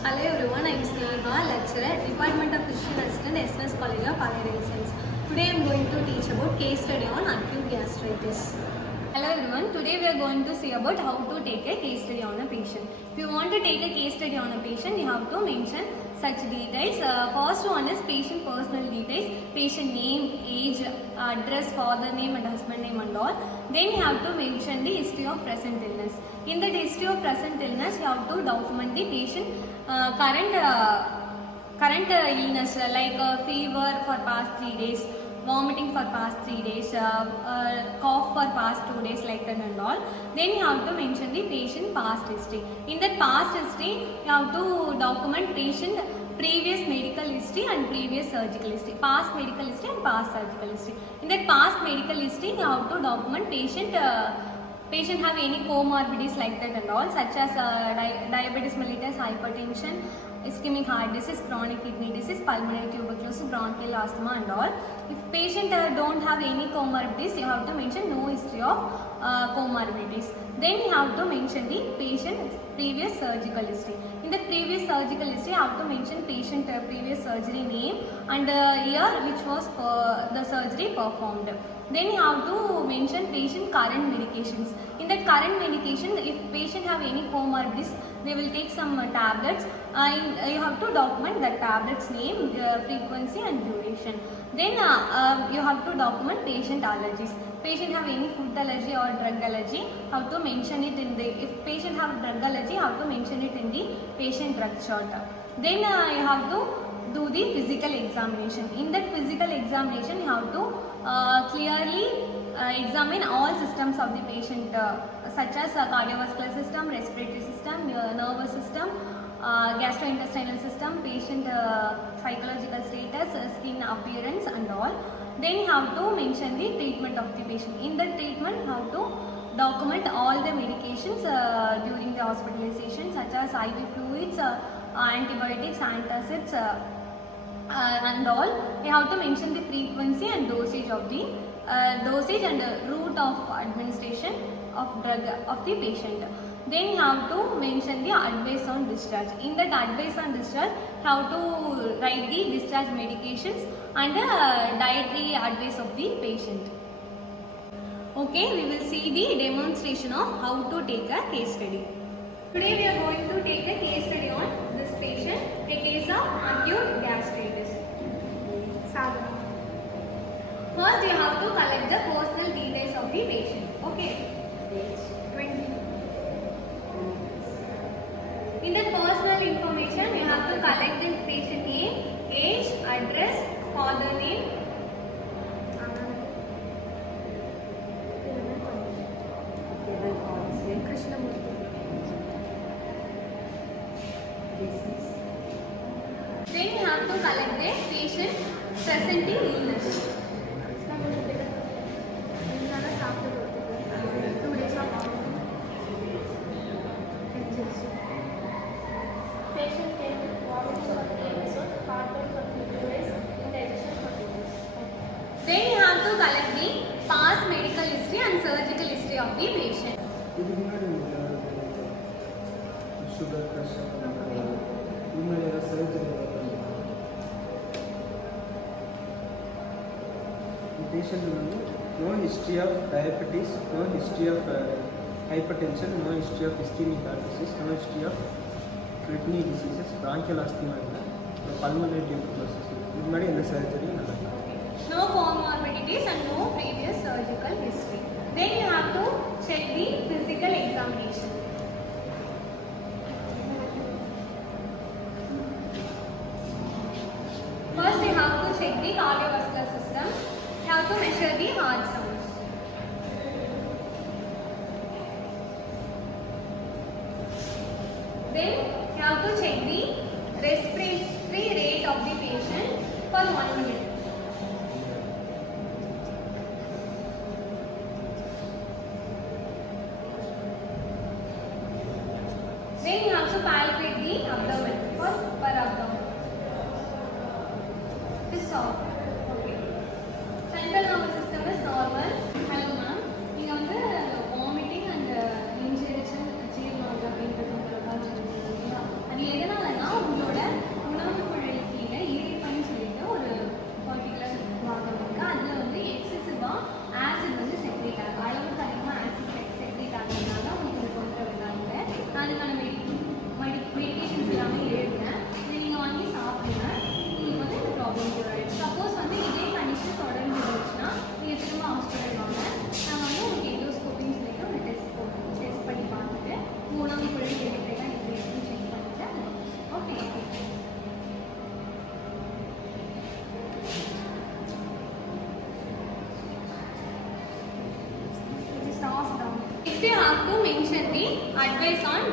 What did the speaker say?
Hello everyone, I am Sneha, lecturer, Department of Physician Assistant, SNS College of Allied Science. Today I am going to teach about case study on acute gastritis. Hello everyone, today we are going to see about how to take a case study on a patient. If you want to take a case study on a patient, you have to mention such details. First one is patient personal details, patient name, age, address, father name and husband name and all. Then you have to mention the history of present illness. In the history of present illness, you have to document the patient current illness like fever for past 3 days, vomiting for past 3 days, cough for past 2 days like that and all. Then you have to mention the patient past history. In that past history, you have to document patient previous medical history and previous surgical history. Past medical history and past surgical history. In that past medical history, you have to document patient have any comorbidities like that and all, such as diabetes mellitus, hypertension, ischemic heart disease, chronic kidney disease, pulmonary tuberculosis, bronchial asthma and all. If patient don't have any comorbidities, you have to mention no history of comorbidities. Then you have to mention the patient previous surgical history. In the previous surgical history, you have to mention patient previous surgery name and year which was the surgery performed. Then you have to mention patient current medications. In that current medication, if patient have any comorbidities, they will take some tablets. You have to document the tablets name, frequency and duration. Then you have to document patient allergies. Patient have any food allergy or drug allergy, have to mention it in the, if patient have drug allergy, have to mention it in the patient drug chart. Then you have to do the physical examination. In that physical examination, you have to clearly examine all systems of the patient such as cardiovascular system, respiratory system, nervous system, gastrointestinal system, patient psychological status, skin appearance and all. Then you have to mention the treatment of the patient. In the treatment, you have to document all the medications during the hospitalization such as IV fluids, antibiotics, antacids and all. You have to mention the frequency and dosage of the dosage and route of administration of drug of the patient. Then you have to mention the advice on discharge. In that advice on discharge, you have to write the discharge medications and dietary advice of the patient. Okay, we will see the demonstration of how to take a case study. Today we are going to take a case study on this patient, a case of acute gastritis. First, you have to collect the personal details of the patient. Okay. 20. In the personal information, you have to collect the patient name, age, address, father name. Then you have to collect the patient presenting illness. Then you have to collect the past medical history and surgical history of the patient. Sugar pressure, surgery. The patient no history of diabetes, no history of hypertension, no history of ischemic heart disease, no history of kidney diseases, bronchial asthma, pulmonary tuberculosis. In the surgery. No comorbidities and no previous surgical history. Then you have to check the physical examination. First you have to check the cardiovascular system. You have to measure the heart sounds. Then you have to check the respiratory rate of the patient for 1 minute. Then you have to palpate the abdomen for per abdomen. This is soft. Okay. Central nervous system is normal. Hello ma'am. You have the vomiting and injection achieve not the pain. அது எதனாலனா advice on